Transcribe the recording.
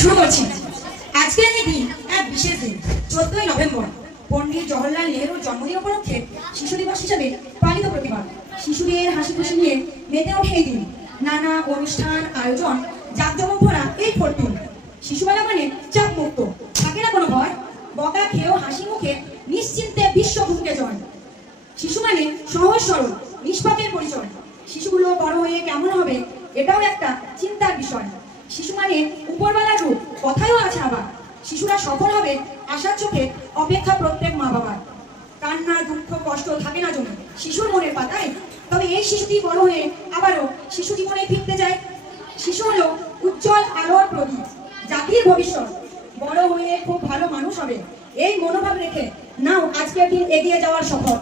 শুরু করছি। আজকের এই দিন এক বিশেষ দিন, 14ই নভেম্বর, পণ্ডিত জওহরলাল নেহরুর জন্মদিন উপলক্ষে শিশু দিবস হিসেবে পালিত প্রতিবার। শিশুদের হাসি খুশি নিয়ে মেতে ওঠে এই দিন। নানা অনুষ্ঠান আয়োজন, জাঁকজমক ভরা এই 14। শিশুবেলা মানে চাপ মুক্ত, থাকে না কোনো ভয়, বকা খেয়েও হাসি মুখে নিশ্চিন্তে বিশ্ব ভূমিকে জয়। শিশু মানে সহজ সরল নিষ্পাপের পরিচয়। শিশুগুলো বড় হয়ে কেমন হবে এটাও একটা চিন্তার বিষয়। শিশু মানে উপরওয়ালার রূপ, কথায়ও আছে আবার। শিশুরা সফল হবে আশার চোখে অপেক্ষা প্রত্যেক মা বাবার। কান্না দুঃখ কষ্ট থাকে না জমে শিশুর মনের পাতায়, তবে এই শিশুটি বড় হয়ে আবারও শিশু জীবনে ফিরতে যায়। শিশু হলো উজ্জ্বল আলোর প্রদীপ, জাতির ভবিষ্যৎ। বড় হয়ে খুব ভালো মানুষ হবে, এই মনোভাব রেখে নাও আজকের দিন এগিয়ে যাওয়ার শপথ।